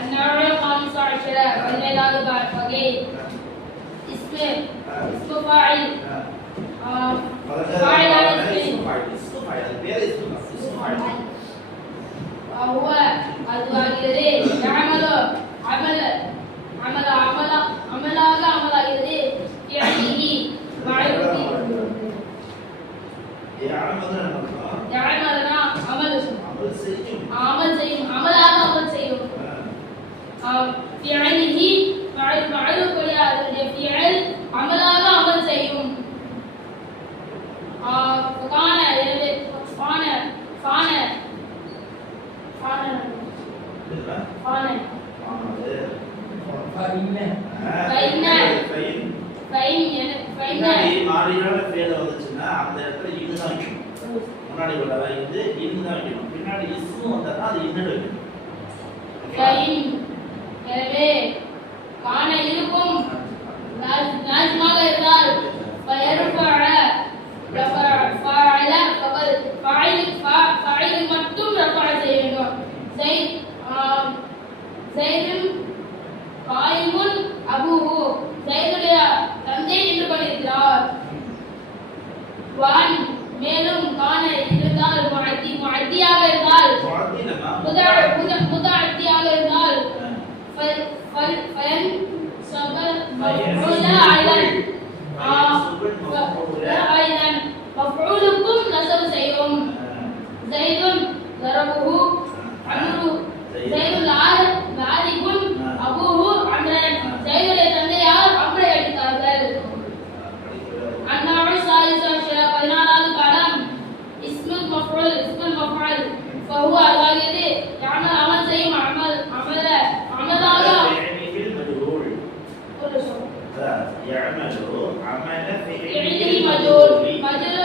النار الخامسة عشرة الميلاد بعد فقير اسم اسم فاعل فاعل على اسم وهو الواجدي يعمل عمل عمل عمل عمل عمل عمل فعله معروف يعمل عمل عمل عمل அமல் செய்யும் அமலாக அமல் செய்யும் ஆம் يعمل عمل فعل مجرور مجرور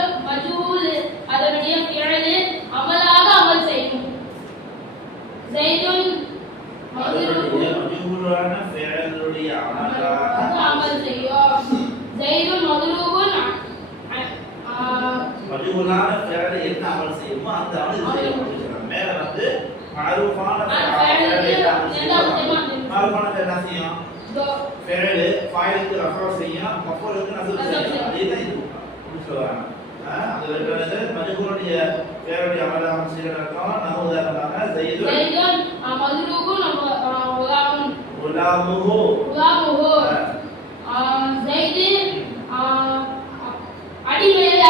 ஏன்னா பக்கம் இருக்கு நசுக்கு அதேதான் இதுவும் அது ரெண்டு வந்து மனுகுனுடைய பேருடைய அமலாகும் சீரடக்கம் நம்ம உதாரணமாக ஜெயிது மதுருக்கு நம்ம உலாமுன் உலாமுஹு உலாமுஹு ஜெயிது அடிமையில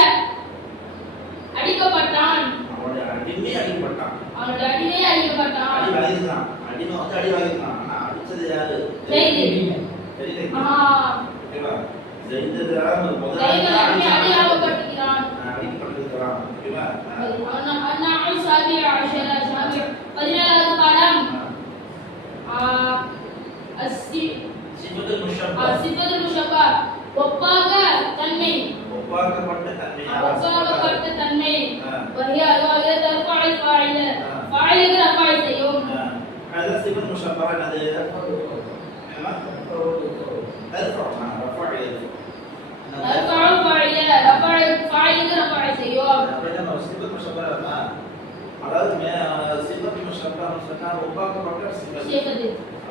அடிக்கப்பட்டான் அவனுடைய அடிமை அடிக்கப்பட்டான் அவனுடைய அடிமை அடிக்கப்பட்டான் அடி வாங்கிட்டான் அடிமை வந்து அடி வாங்கிட்டான் ஆனா அடிச்சது யாரு தெரியல தெரியல ஜெயிது தான் முதல்ல زيد அடிமை அடியாகப்பட்டிருக்கிறான் அடிக்கப்பட்டிருக்கிறான் ஓகேவா النوع السابع عشر سابع பதினேழாவது பாடம் ஆஹ் அஸ்ஸி- சிபத்துல் முஷப்பா சிபது முஷப்பா ஒப்பாக தன்மை ஒப்பாக்கப்பட்ட தன்மையாக ஒப்பாகப்பட்ட தன்மை ஆ. வஹிய அதுவாக தர்ஃபாய் ஃபாயில ஆ. ஃபாயிலுக்கு ரஃபாய் செய்யும் هذا صفة مشبهة الذي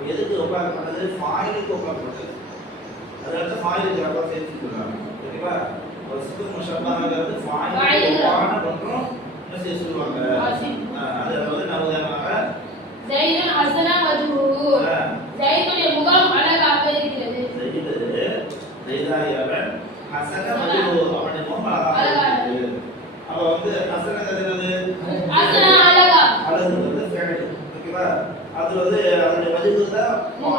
அதாவது உபாக்கப்பட்டது ஃபாயிலுக்கு உபாக்கப்பட்டது அதனால ஃபாயிலுக்கு ரப்பா சேர்த்து சொல்றாங்க ஓகேவா ஒரு சிக்கு முஷப்பாங்கிறது ஃபாயிலுக்கான மற்றும் என்ன சேர்த்து சொல்லுவாங்க அது வந்து நான் உதாரணமாக ஜைதுன் ஹசனா ஹசன மஜ்ஹூ அவனுடைய முகம் அழகாக இருக்குது அவ வந்து ஹசனங்கிறது என்னது? ஹசனா அழகா. அழகு வந்து ஃபேட் ஓகேவா? அது வந்து அதனுடைய மஜ்ஹூ தான்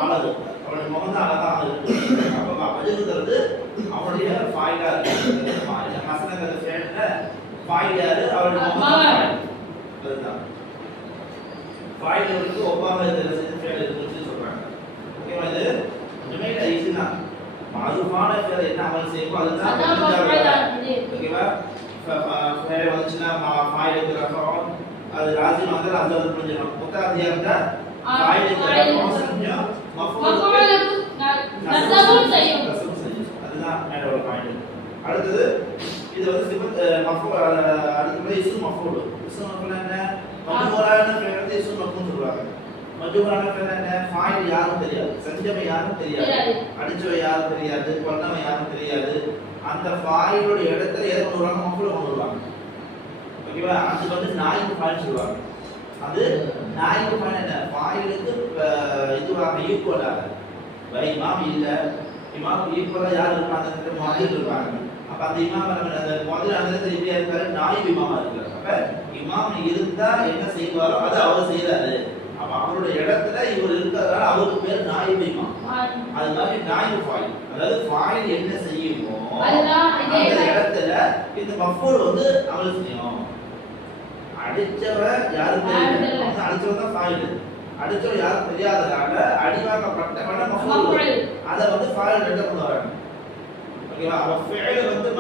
அழகு. அவனுடைய முகம் தான் அழகாக இருக்கு. அப்ப மஜ்ஹூங்கிறது அவனுடைய ஃபாயிலா இருக்கு. ஹசனங்கிறது ஃபேட்ல ஃபாயில் யாரு அவனுடைய முகம். அதுதான். ஃபாயிலுக்கு ஒப்பாக இருக்கிற ஃபேட் இருக்குன்னு சொல்றாங்க. ஓகேவா இது? இல்லை ஈஸி தான். மதுபான பேர் என்ன அமல் செய்யுமோ அதுதான் மஃபூல். ஓகேவா? ஃபேர் வந்துச்சுன்னா ஃபாயிலுக்கு ரஃபம் அது ராஜ்யம் வந்து அது வந்து புரிஞ்சிடும் முத்தாதியா இருந்தா ஃபாயிலுக்கு ரஃபம் செஞ்சோம் மஃபூலுக்கு நஸபும் செய்யும். ரசம் செய்யும். அதுதான் பாயிண்ட் அடுத்தது இது வந்து சிபத் மஃபூ அடுத்து இஸ்மு மஃபூல் இஸ்மு மஃபூல் என்ன மஜ்ஹூரான ஃபைல் வந்து இஸ்மு மஃபூல் என்ன ஃபாயில் யாரும் தெரியாது. செஞ்சவன் யாரும் தெரியாது. அடிச்சவன் யாரும் தெரியாது. கொன்னவன் யாரும் தெரியாது. அந்த ஃபாயிலோட இடத்துல எதை கொண்டு வருவாங்க மஃபூல கொண்டு வருவாங்க. ஓகேவா? அது வந்து நாய்க்கு ஃபாயில் சொல்லுவாங்க. அது நாய்க்கு ஃபாயில் என்ன? ஃபாயிலுக்கு இதுவாக ஈக்குவலாக வேற இமாம் இல்ல. இமாம் ஈக்குவலா யார் இருப்பாங்க? மாதிரி இருப்பாங்க. அப்ப அந்த இமாம் அந்த முதல்ல அந்த இடத்துல இப்படியா இருக்காரு நாயிப் இமாமா இருக்காரு அப்ப இமாம் இருந்தா என்ன செய்வாரோ அதை அவர் செய்யறாரு அவருடைய இடத்துல இவர் இருக்கிறதுனால அவருக்கு பேர் நாயிப் அது மாதிரி நாயிப் ஃபாயில் அதாவது ஃபாயில் என்ன செய்யுமோ அந்த. இடத்துல இந்த மஃபூல் வந்து அமல் செய்யும். தெரியல தெரியல. அடிச்சவன் தான் ஃபாயில் அடிச்சவன் யாரும் தெரியாதனால அடிவாங்கப்பட்டவன மஃபூல். அத வந்து ஃபாயில் கொண்டு வராங்க ஓகேவா? அப்ப ஃபியல் வந்து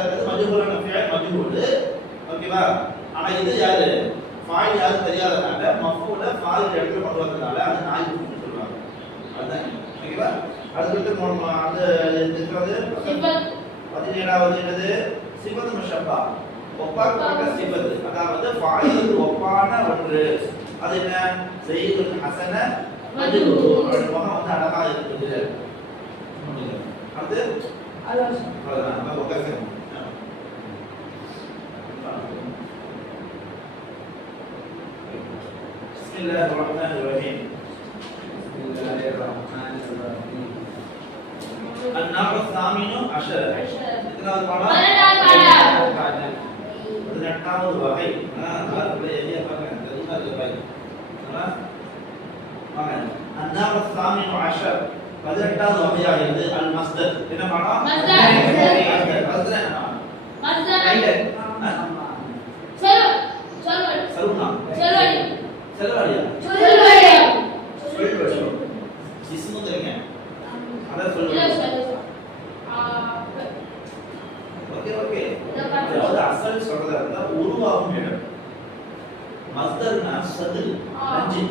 இருக்குது மஜ்ஹூலான ஃபியல் மஜ்ஹூல். ஓகேவா? ஆனா இது யாரு? ஃபாயில் யாரும் தெரியாதனால மஃபூல ஃபாயில் எடுத்து கொண்டு வந்தனால அது நாய்க்கு சொல்லுவாங்க. அதுதான் ஓகேவா? அடுத்து மூணு அந்த இருக்கிறது பதினேழாவது என்னது? சிபத் முஷப்பா ஒப்பாக்கப்பட்ட சிபத். அதாவது ஃபாயிலுக்கு ஒப்பான ஒன்று. அது என்ன? செய்யுள் ஹசன அவருடைய முகம் வந்து அழகா இருக்குது. அடுத்து? அவ்வளவுதான். الله الرحمن الرحيم النار الثامن عشر எத்தனாவது பாடம் பதினெட்டாவது பாடம். பதினெட்டாவது வகை ஆ, நாலுக்குள்ள எதையா பாருங்க தெரியுமா செலவாடியா செல்வடியா தெரியுங்க அதான் ஆ ஓகே. ஓகே. அதாவது அசல் சொல்றதா இருந்தா உருவாகும் இடம். மஸ்தர்னா சதில் ஆ. நஞ்சு.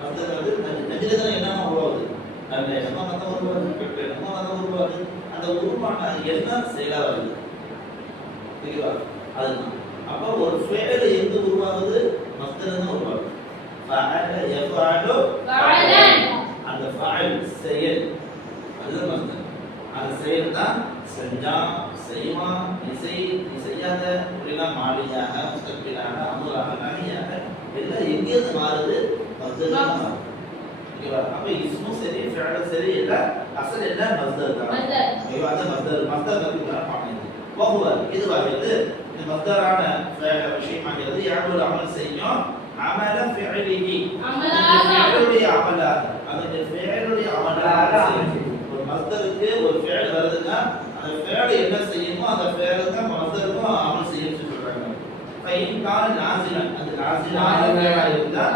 மஸ்தர் வந்து நஞ்சில என்னமா உருவாகுது? அந்த என்னமா தான் உருவாகுது? உருவாகுது? அந்த உருவான என்ன செயலா வருது தெரியவா அதுதான். அப்ப ஒரு ஃபேல் எங்க உருவாகுது? மஸ்தர் தான் உருவாகுது ஃபஅல யஃபஅலு ஃபஅலன். அந்த ஃபஅல் செயல். அதுதான் மஸ்தர் அந்த செயல் தான் செஞ்சா செய்வான் இசை செய்யாத இப்படிலாம் மாலியாக முஸ்தபிலாக அமுலாக நனியாக எல்லாம் எங்கேருந்து மாறுது? மஸ்தர் தான் மாறுது ஓகேவா அப்ப இஸ்மும் சரி ஃபேலும் சரி எல்லாம் அசல் எல்லாம் மஸ்தர் தான். ஓகேவா அது மஸ்தர் மஸ்தர் பத்தி தான் பாக்கணும் போகுவ இது மஸ்தரான ஃபேல விஷயமாகிறது யாரும் அமல் செய்யும்? அமல ஃபிஅலிஹி அமலாக. ஃபேலுடைய அமலாக? அதனுடைய ஃபேலுடைய அமலாக. ஒரு மஸ்தருக்கு ஒரு ஃபேல் வருதுன்னா அந்த ஃபேல் என்ன செய்யுமோ அந்த ஃபேல் தான் மஸ்தருக்கும் அமல் செய்யும் சொல்றாங்க. ஃபைன் கான நாசிலன். அந்த நாசிலான ஃபேலா இருந்தா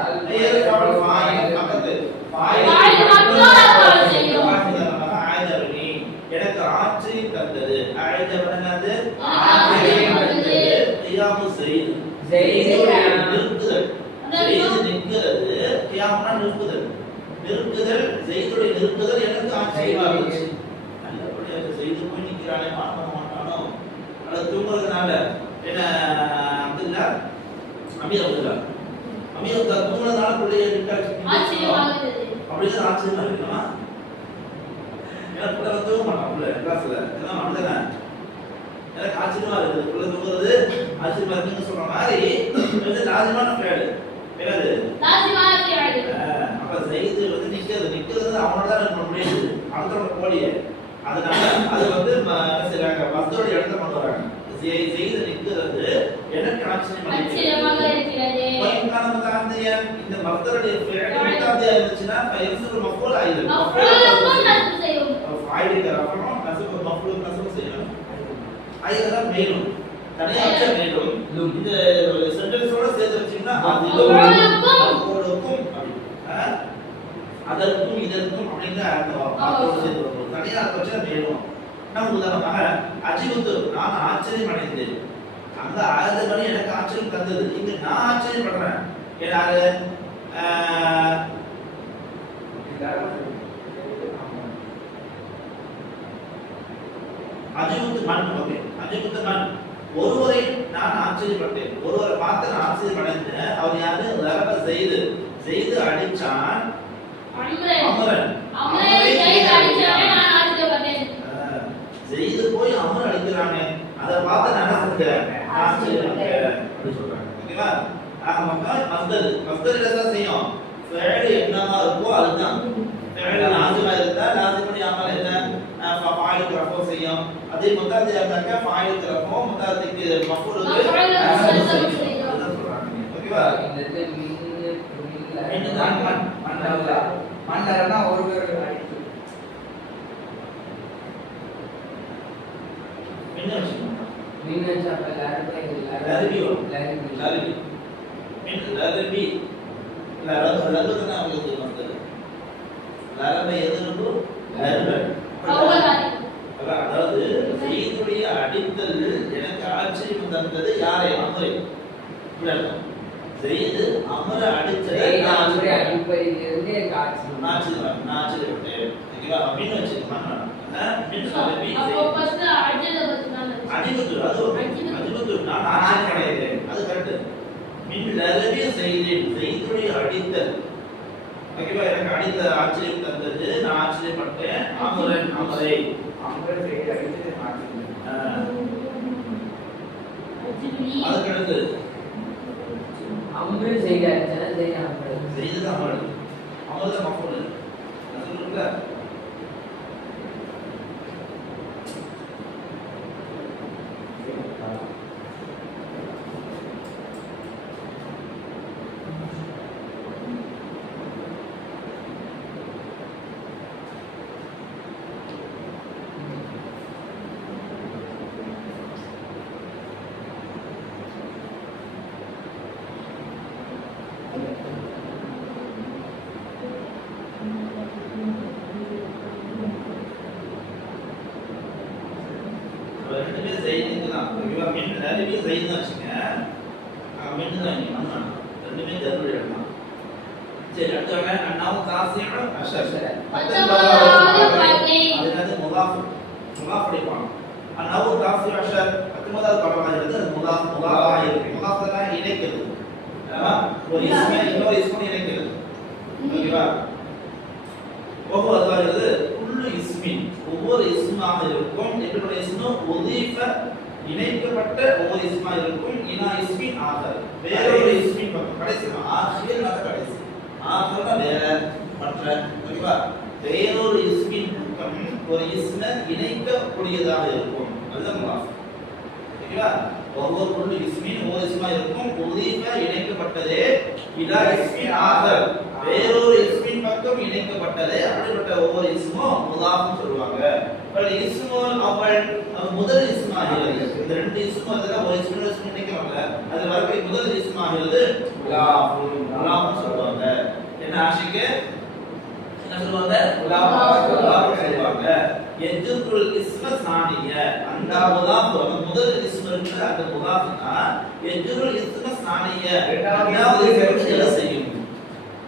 ஏற்பாடு ஃபாயில் பக்கத்து. ஃபாயில் மட்டும் அமல் செய்யும். ஆயுதவனி எனக்கு ஆட்சி தந்தது ஆயுதவன் என்னது ஆட்சி தந்தது. கியாமு செய்து செய்து. நிறுத்துதல் அந்த செய்து நிற்கிறது கியாமனா நிறுத்துதல். நிறுத்துதல் செய்துடைய நிறுத்துதல் எனக்கு ஆச்சரியமா இருந்துச்சு நல்லபடியா இதை செய்து போய் நிக்கிறானே மாட்ட மாட்டானோ அல்லது தூங்குறதுனால. என்ன அப்துல்லா? அமீர் அப்துல்லா. அமீர் அப்துல்லா தூங்குறதுனால பிள்ளைய ஆச்சரியமாக அப்படிதான் ஆச்சரியமா இருக்குமா? ஏன்னா பிள்ளை தூங்க மாட்டான் பிள்ளை. கிளாஸ்ல அப்படிதானே எனக்கு ஆச்சரியமா இருக்குது. பிள்ளை தூங்குறது ஆச்சரியமா இருக்குன்னு சொல்ற மாதிரி இது லாஜிமான ஃபேடு. என்னது? அப்ப செய்து வந்து நிக்கிறது நிக்கிறது அவனோட தான் இருக்க முடியுது அடுத்தவங்க போலியே அதனால அது வந்து என்ன செய்றாங்க? மஸ்தோட இடத்த கொண்டு வராங்க. செய்- செய்து நிக்கிறது பயன்காலம் தாந்திய இந்த மஸ்தருடைய இருந்துச்சுன்னா மஃபூல் ஆயிடும் ஃபாயிலுக்கு அப்புறம் நசுக்கு மஃபூலுக்கு நசுக்கு செய்யணும். ஐயதான் மேலும் தனியா வச்சா மேலும் லும். இந்த சென்டென்ஸோட சேர்த்து வச்சீங்கன்னா? அதற்கும் இதற்கும் அப்படின்னு அர்த்தம். அதோட சேர்த்து வரும். தனியா வச்சா மேலும் நம்ம உதாரணமாக அஜிபுத்து நான் ஆச்சரியம் அடைந்தேன். அங்க ஆயிரத்தி மணி எனக்கு ஆச்சரியம் தந்தது. இங்க நான் ஆச்சரியப்படுறேன் யாரு ஆஹ், அஜிபுத்து மண். ஓகே. அஜிபுத்தமன் ஒருவரை நான் ஆச்சரியப்பட்டேன். ஒருவரை பார்த்து நான் ஆச்சரியப்படைந்தேன். அவர் யாரு? ரப செய்து செய்து அடிச்சான். அம்ரன். அமரன். அம்ரன் செய்து போய் அமர் அடிக்கிறானே. அதை பார்த்து நான் நான் ஆச்சரியப்பட்டேன். அப்படி சொல்றாங்க. ஓகேவா? ஆக மக்கள் மஸ்தர். மஸ்தர் என்ன செய்யும்? ஃபேடு என்னமா இருக்கோ அதுதான். ஃபேடு லாசிமா இருந்தா லாசிமணி அமல் என்ன? ஃபாயிலுக்கு ரஃபோ செய்யும். அதே முத்தாத்தி இருந்தாக்க ஃபாயிலுக்கு ரஃபோ முத்தாத்திக்கு மஃபூல் வந்து ஓகேவா இந்த இடத்துல மின்னு, புரியல. மின்னு மண் மண் மண்ணல்ல. மண்ணல்னா ஒருவர் அடித்து என்ன விஷயம்? மின்னு வச்சா அப்ப லாரிபை, எதிர்ப்பு லரப அதாவது செய்தியுடைய அடித்தல் எனக்கு ஆச்சரியம் தந்தது யாரை? அமரை. செய்து அமர ஆச்சரியப்பட்டேன். அடிப்படையிலிருந்து எனக்கு ஆச்சரியம். நான் ஆச்சரியப்பட்டேன். நான் ஆச்சரியப்பட்டேன். ஓகேவா? அப்படின்னு செய்தியுடைய அடித்தல். ஓகேவா? எனக்கு அடித்த ஆச்சரியம் தந்தது. நான் ஆச்சரியப்பட்டேன். அமரன் அமரை. அம்பர் செய்து அடித்து மாற்றி அஹ், அஜிபி அதுக்கு அடுத்து அம்பு செய்து அடிச்சா, சரி, அம்பு. செய்துதான் அமரன் அமர்தான் மஃபூல் அது சொல்லுங்களா ரெண்டுமே செய்திக்கு தான். ஓகேவா மின் லரபி செய்து தான் வச்சுங்க அஹ், மின் தான் இங்க பண்ணலாம் ரெண்டுமே ஜருரி இடம்தான் சரி அடுத்தவங்க அண்ணாவும் தாசியும். அது முதாஃப் முதாஃப் அடிப்பாங்க. அண்ணாவும் தாசியும் அஷர் பத்தொன்பதாவது படமாக இருந்து அது முதாஃப் முதாஃபா இருக்கு. முதாஃப் தான் இணைக்கிறது? ஒரு இஸ்மை இன்னொரு இஸ்மை இணைக்கிறது. ஓகேவா? ஒவ்வொரு வருகிறது ஒவ்வொரு இஸ்மாக இருக்கும். என்னுடைய இஸ்மும் உதீஃப இணைக்கப்பட்ட ஒவ்வொரு இஸ்மா இருக்கும். இனா இஸ்மின் ஆகர். வேறொரு இஸ்மின் பக்கம். கடைசி. ஆகியல் அது கடைசி. ஆகர்னா வேற மற்ற ஓகேவா வேறொரு இஸ்மின் பக்கம் ஒரு இஸ்ம இணைக்கக்கூடியதாக இருக்கும். அதுதான் ஓகேவா ஒவ்வொரு பொருள் இஸ்மின் ஒவ்வொரு இஸ்மா இருக்கும். உதீஃப இணைக்கப்பட்டதே. இதா இஸ்மின் ஆகர் வேறொரு இஸ்மின் பக்கம் இணைக்கப்பட்டது. அப்படிப்பட்ட ஒவ்வொரு இஸ்மும் முதாஃப்னு சொல்லுவாங்க. பட் இஸ்மு அவள் முதல் இஸ்மாகிறது இந்த ரெண்டு இஸ்மு அதுல ஒரு இஸ்மு இஸ்மு இணைக்கிறாங்க அது வரக்கூடிய முதல் இஸ்மாகிறது முலாஃப் முலாஃப்னு சொல்லுவாங்க. என்ன ஆஷிக்கு என்ன சொல்லுவாங்க? இஸ்ம சானிய அந்த அந்த முதல் இஸ்மு அந்த முலாஃப்னா எஜுக்குல் இஸ்ம சானிய இரண்டாவது வேலை செய்யும்?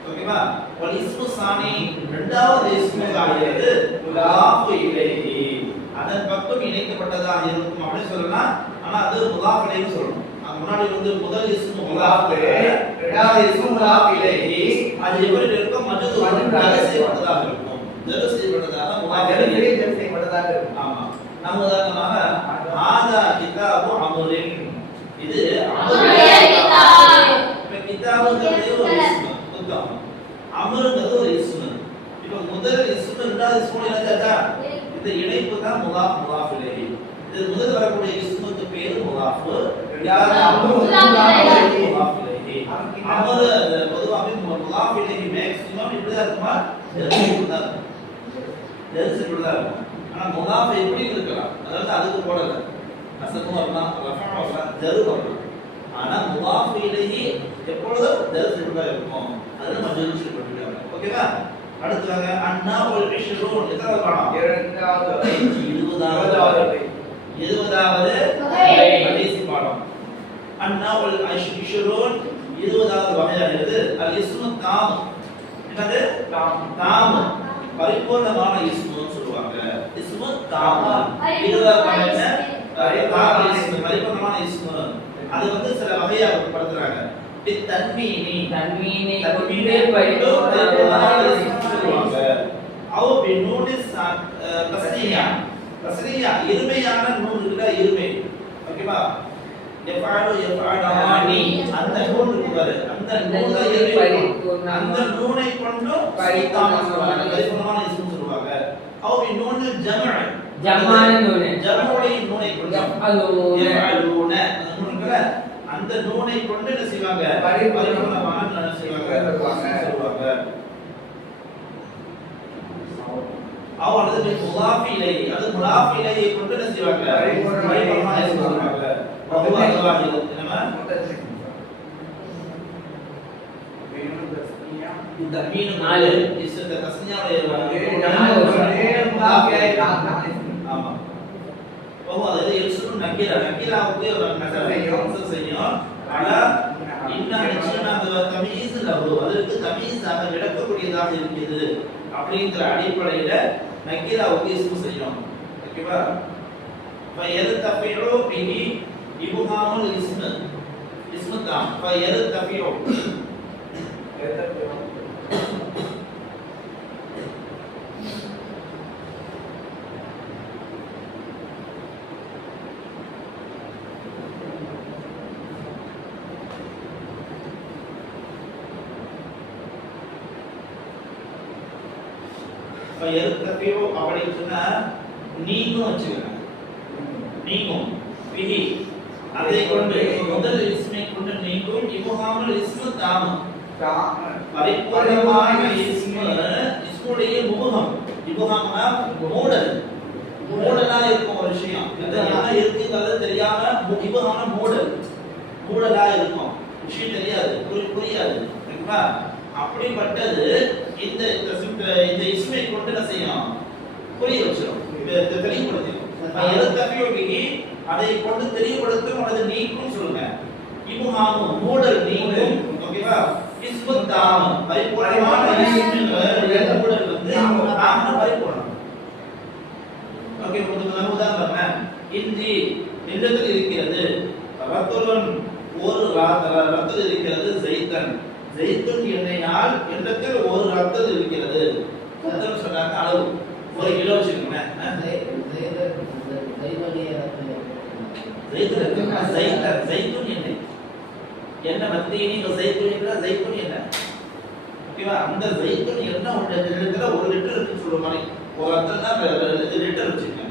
ஓகேவா? வல் இஸ்மு சானி இரண்டாவது இஸ்மு ஆகிறது முலாஃப் இலைஹி. அதன் பக்கம் இணைக்கப்பட்டதாக இருக்கும் அப்படின்னு சொல்லலாம். ஆனா அது முலாஃப் இலைஹி சொல்லணும். முன்னாடி வந்து முதல் இஸ்மு முலாஃப் இரண்டாவது இஸ்மு முலாஃப் இலைஹி. அது எப்படி இருக்கும்? மஜது மஜது ஜரு செய்யப்பட்டதாக இருக்கும். ஜரு செய்யப்பட்டதாக இருக்கும். ஆமா. நம்ம உதாரணமாக ஆதா கிதாபு அமுரின் இது அமுரிய கிதாப். இப்ப கிதாபுங்கிறது ஒரு இஸ்மு புத்தகம். அமருங்கிறது ஒரு இஸ்மு. இப்ப முதல் இஸ்மு இரண்டாவது இஸ்மு என்னச்சாச்சா இந்த இணைப்பு தான் முலாஃப் முலாஃப் இலைஹி இது முதல் வரக்கூடிய இஸ்முக்கு பேரு முலாஃப் யார் அமரு முலாஃப் முலாஃப் அந்த பொதுவாகவே முலாஃப் இலைஹி மேக்ஸிமம் இப்படிதான் இருக்குமா? இப்படிதான் இருக்கும். ஜெர்ஸ் இப்படிதான் இருக்கும். ஆனா முலாஃப் எப்படி இருக்கலாம்? அதாவது அதுக்கு போடல. நசமும் வரலாம் ரஃபா வரலாம் ஜரு வரலாம். ஆனா முலாஃப் இலைஹி எப்பொழுதும் ஜெர்ஸ் இப்படிதான் இருக்கும். அது நம்ம பண்ணிருக்காங்க ஓகேவா அடுத்து வாங்க. அண்ணா ஒரு இஷ்ரூன். எத்தனை பாடம்? இரண்டாவது. இருபதாவது. இருபதாவது. கடைசி பாடம். அண்ணா ஒரு இஷ்ரூன். இருபதாவது வகையாகிறது அல் இஸ்மு தாம். என்னது? தாம். தாம். பரிபூர்ணமான இஸ்முன்னு சொல்லுவாங்க. இஸ்மு தாம். இருபதாவது பரிபூர்ணமான இஸ்மு. அது வந்து சில வகையா படுத்துறாங்க தன்மீனி. தன்மீனை. தன்மீனை பரிபூர்ணமான இஸ்மு. சொல்லுவாங்க. அவ பின்னூனி தஸ்னியா தஸ்னியா இருமையான நூல் இருக்குல்ல இருமை. ஓகேவா? எஃபாலு எஃபாலானி அந்த நூல் அந்த நூலை நூலை பரிபூர்ணமா- அந்த நூனை கொண்டும் பரிபூர்ணமான சொல்லுவாங்க பரிபூர்ணமான இஸ்மு சொல்லுவாங்க அவ பின்னூனி ஜமஅ ஜமான கொண்டு யஃஅலூன. யஃஅலூன அந்த நூல் இருக்குல்ல அந்த நூனை கொண்டு என்ன செய்வாங்க பரிபூர்ணமான செய்வாங்க சொல்லுவாங்க. சொல்லுவாங்க அவ அல்லது முலாஃபி இலை அது முலாஃபி இலையை கொண்டு என்ன செய்வாங்க பரிபூர்ணமான சொல்லுவாங்க வஹுவ அல்லாஹ் என்னமா இந்த மீன் நாலு. இஸ் இந்த தஸ்னியாவுடைய ஆமா ஓ அது யல்சுன் நக்கீரா நக்கீராவுக்கு ஒரு நக்கீரா செய்யும் செய்யும் ஆனா இன்ன நிச்சயம் அந்த தமீஸ் லஹு அதற்கு தமீஸாக விளக்கக்கூடியதாக இருக்குது அப்படிங்கிற அடிப்படையில நக்கீராவுக்கு இஸ்மு செய்யும் ஓகேவா فيرتفع به إبهام الاسم اسم التام فيرتفع فيرتفع அப்படி சொன்னா நீங்கும் வச்சுக்கோங்க நீங்கும் பிஹி அதை கொண்டு முதல் இஸ்மை கொண்டு நீங்கும் இபுகாமல் இஸ்மு தாமம். பரிபூர்ணமான இஸ்மு இஸ்முடைய முகம் இபுகாம்னா மூடல். மூடலா இருக்கும் ஒரு விஷயம். அது என்ன இருக்குங்கிறது தெரியாம மு- மூடல். மூடலா இருக்கும். விஷயம் தெரியாது. புரியாது. சரிங்களா? அப்படிப்பட்டது இந்த இந்த இந்த இஸ்மை கொண்டு என்ன செய்யும் புரிய வச்சிடும் தெ- தெளிவுபடுத்திடும் அதை கொண்டு தெளிவுபடுத்தும் அல்லது நீக்கும் சொல்லுங்க. இமுகாமும் மூடல் நீக்கும் ஓகேவா இஸ்மு மூடல் வந்து ஓகே முதல் உதாரணம் இன்றி இருக்கிறது. ரத்துலன் ஒரு ர- ரத்தல் இருக்கிறது ஜெய்தன் ஜெய்துன் எண்ணெயால் எண்ணத்தில் ஒரு ரத்தல் இருக்கிறது. ரத்தல் சொன்னாங்க அளவு. ஒரு கிலோ வச்சுக்கோங்களேன். ஜெய்துன் இருக்குன்னா ஜெய்தன் ஜெய்துன் எண்ணெய் எண்ணெய் மத்தி நீங்க ஜெய்துன் எண்ணெய் ஜெய்துன் எண்ணெய் ஓகேவா அந்த ஜெய்துன் எண்ணெய் ஒரு லிட்டர்ல ஒரு லிட்டர் இருக்குன்னு சொல்ற மாதிரி. ஒரு ரெண்டு லிட்டர் வச்சுக்கோங்க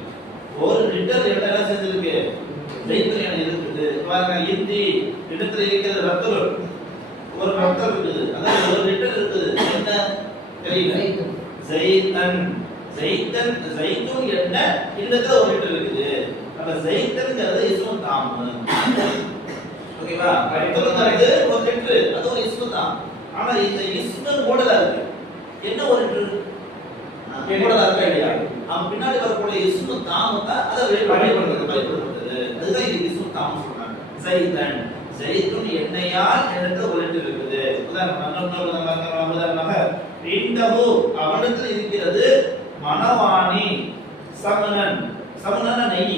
ஒரு லிட்டர் எண்ணெய் என்ன செஞ்சிருக்கு ஜெய்துன் எண்ணெய் இருக்குது. பாருங்க இந்தி லிட்டர்ல இருக்கிறது ரத்தம் ஒரு ரத்தம் இருக்குது. அதாவது ஒரு லிட்டர் இருக்குது. என்ன? தெரியல. ஜெய்தன் ஜெய்தன் ஜெய்துன் எண்ணெய் இல்லத்துல ஒரு லிட்டர் இருக்குது. அப்ப ஜெய்தன்ங்கிறது இஸ்மு தாமு. ஓகேவா? ரத்தம்ங்கிறது ஒரு லிட்டர் அது ஒரு இஸ்மு தான் ஆனா இந்த இஸ்மு மூடலா இருக்கு என்ன ஒரு லிட்டர் மூடலா இருக்கா இல்லையா? அவன் பின்னாடி வரக்கூடிய இஸ்மு தாமு தான் அதை வெளிப்படுத்துறது வெளிப்படுத்துறது அதுதான் இது இஸ்மு தாமு சொல்றாங்க. ஜெய்தன் ஜெய்துன் எண்ணெயால் இடத்துல ஒரு லிட்டர் இருக்குது. உதாரணமாக உதாரணமாக இந்தஹு அவனிடத்தில் இருக்கிறது மணவாணி சமணன் சமணன நெய்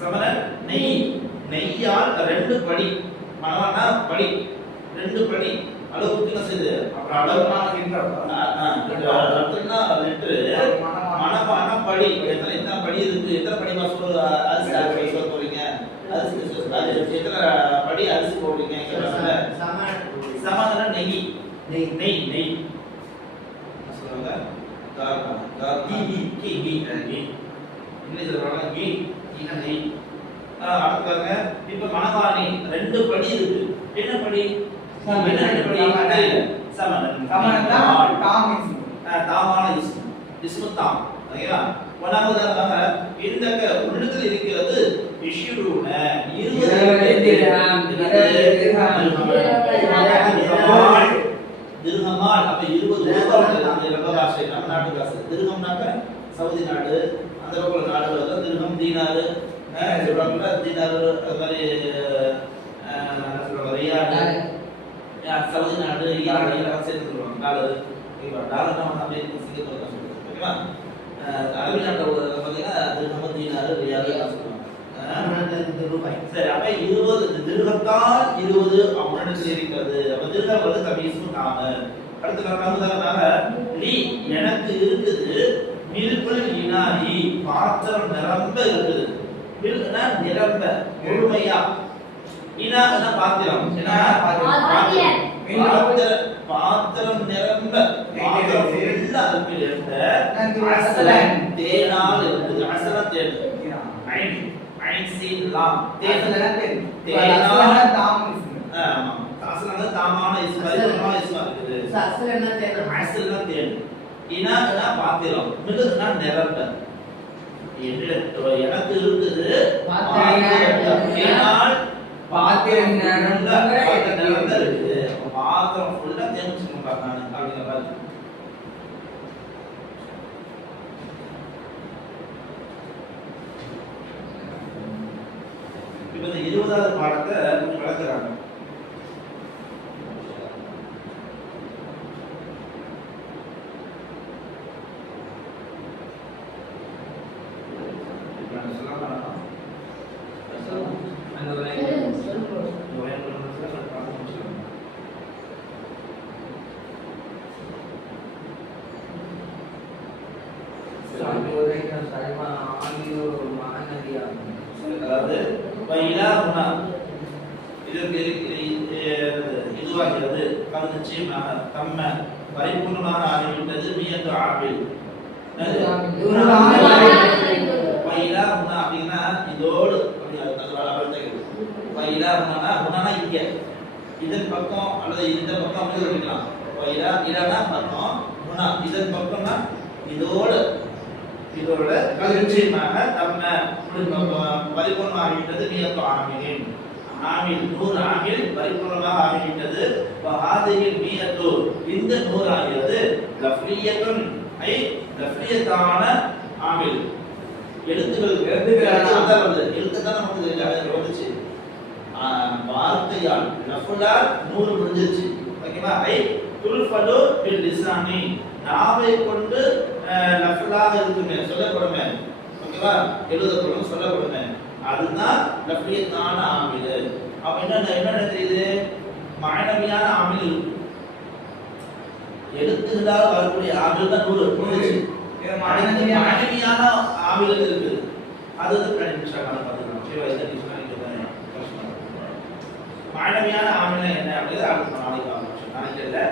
சமணன் நெய் நெய்யால் ரெண்டு படி. மணவானா படி. ரெண்டு படி. அளவுக்கு என்ன செய்யுது அப்புறம் அளவு ரத்தனா லிட்டரு மணவான படி. எத்தனை எத்தனை படி இருக்கு? எத்தனை படி மாசம் அரிசி அரிசி சொல்ல போறீங்க அரிசி எத்தனை படி அரிசி போடுறீங்க? சமாதான நெய். நெய். நெய் நெய். என்ன சொல்றாங்க காரணா காரணா கீ கீ. கீ கீ. இங்கிலீஷ்ல சொல்றாங்க கீ கீனா நெய். ஆ, அடுத்து பாருங்க இப்ப மணவாணி ரெண்டு படி இருக்கு என்ன படி. என்ன ரெண்டு படி தாம். தாமான இஸ்மு இஸ்மு தாம் ஓகேவா ஒன்னாவதாக இந்த உள்ளத்தில் இருக்கிறது இஷ்யூன இருபது திர்ஹாம், இருபது திர்ஹாம். திருகமால் அப்ப இருபது ரூபாய் காசு நம்ம நாட்டு காசு திருகம்னாக்க சவுதி நாடு அந்த பக்கம் நாடுகள் திருகம் தீனாரு அஹ் சொல்றாங்கல்ல தீனாரு அது மாதிரி சொல்றாங்க ரியாடு சவுதி நாடு ஈரான் சேர்த்து சொல்லுவாங்க? டாலர் டாலர் நம்ம அமெரிக்கா சிங்கப்பூர் சொல்லுவோம் ஓகேவா? அரபி நாட்டில் பார்த்தீங்கன்னா திருகம் தீனாரு ரியாடு எல்லாம் சொல்லுவாங்க. சரி அப்ப இருபது திருகத்தால் இருபது அவனுடன் இருக்கிறது அப்ப திருகம் வந்து கபீசும் நாம. அடுத்த கணக்காக லீ எனக்கு இருக்குது மில்புல் இனாயி பாத்திரம் நிரம்ப இருக்குது. மில்னா நிரம்ப முழுமையா. இனானா பாத்திரம். என்ன பாத்திரம். பாத்திரம் பாத்திரம் நிரம்ப பாத்திரம் ஃபுல்லா இருக்கு நன்றி. அசலன் தேனால் இருக்குது அசலன் தேன். ஐன் ஐன் சீன் லாம். தேன். தேனால் ஆமா. அசலங்க தாமான இஸ்மா. இஸ்மா இஸ்மா இருக்குது. அசல்னா தேன் இனானா பாத்திரம். மிருதுனா நிரம்ப எனக்கு இருக்குது பாத்திரம் இருக்குது பாத்திரம் ஃபுல்லா வச்சுக்கோங்க நான். அப்படிங்கிற மாதிரி. இப்ப இந்த இருபதாவது பாடத்தை விளக்குறாங்க இப்ப நான் சொல்லலாமா? அந்த ஒரு இந்த ஒரே ஒரு நிமிஷத்துல நான் பார்த்து முடிச்சிடுறேன். அதாவது வயிலாகுனா இதற்கு இது- இதுவாகிறது. அது நிச்சயமாக தம்ம பரிபூர்ணமாக ஆகிவிட்டது மியத்து ஆவில் வயிலாகுனா அப்படின்னா இதோடு அப்படி அது- அது வர வளர்த்துக்கிறது. வயிலாகுனா குணனா இங்க. இதன் பக்கம் அல்லது இந்த பக்கம் அப்படி இருக்கலாம் வயிலா இலானா பக்கம் குணா. இதன் பக்கம்னா இதோடு இதோட நிச்சயமாக தம்ம பரிபூர்ணம் ஆகிவிட்டது மியத்து ஆமிலின் ஆமில் நூறு ஆமில் பரிபூர்ணமாக ஆகிவிட்டது வஹாதிஹில் மியத்து இந்த நூறு ஆகிறது லஃப்லியத்துன் ஐ லஃப்லியத்தான ஆமில். எழுத்துக்கள் எழுத்துக்கள். நமக்கு வந்துச்சு வார்த்தையால் லஃபுலால் நூறு முடிஞ்சிருச்சு. ஓகேவா? ஐ துல்ஃபலு பில் லிசானி. நாவை கொண்டு அஹ், லஃபுலாக இருக்குமே சொல்லப்படுமே. ஓகேவா? எழுதப்படும் சொல்லப்படுமே. அதுதான் லஃபியத்தான ஆமில். அப்ப என்ன என்ன தெரியுது? மாணவியான ஆமில். எழுத்துகளால் வரக்கூடிய ஆமில் தான் நூறு முடிஞ்சிச்சு மாணவியான ஆமில் இருக்குது? அது வந்து பிரதிநிதிச்சாங்க பார்த்துக்கலாம் சரிவா இதை நீ சொன்னீங்க மாணவியான ஆமில் என்ன அப்படிங்கிறது அடுத்த நாளைக்கு நாளைக்கு இல்லை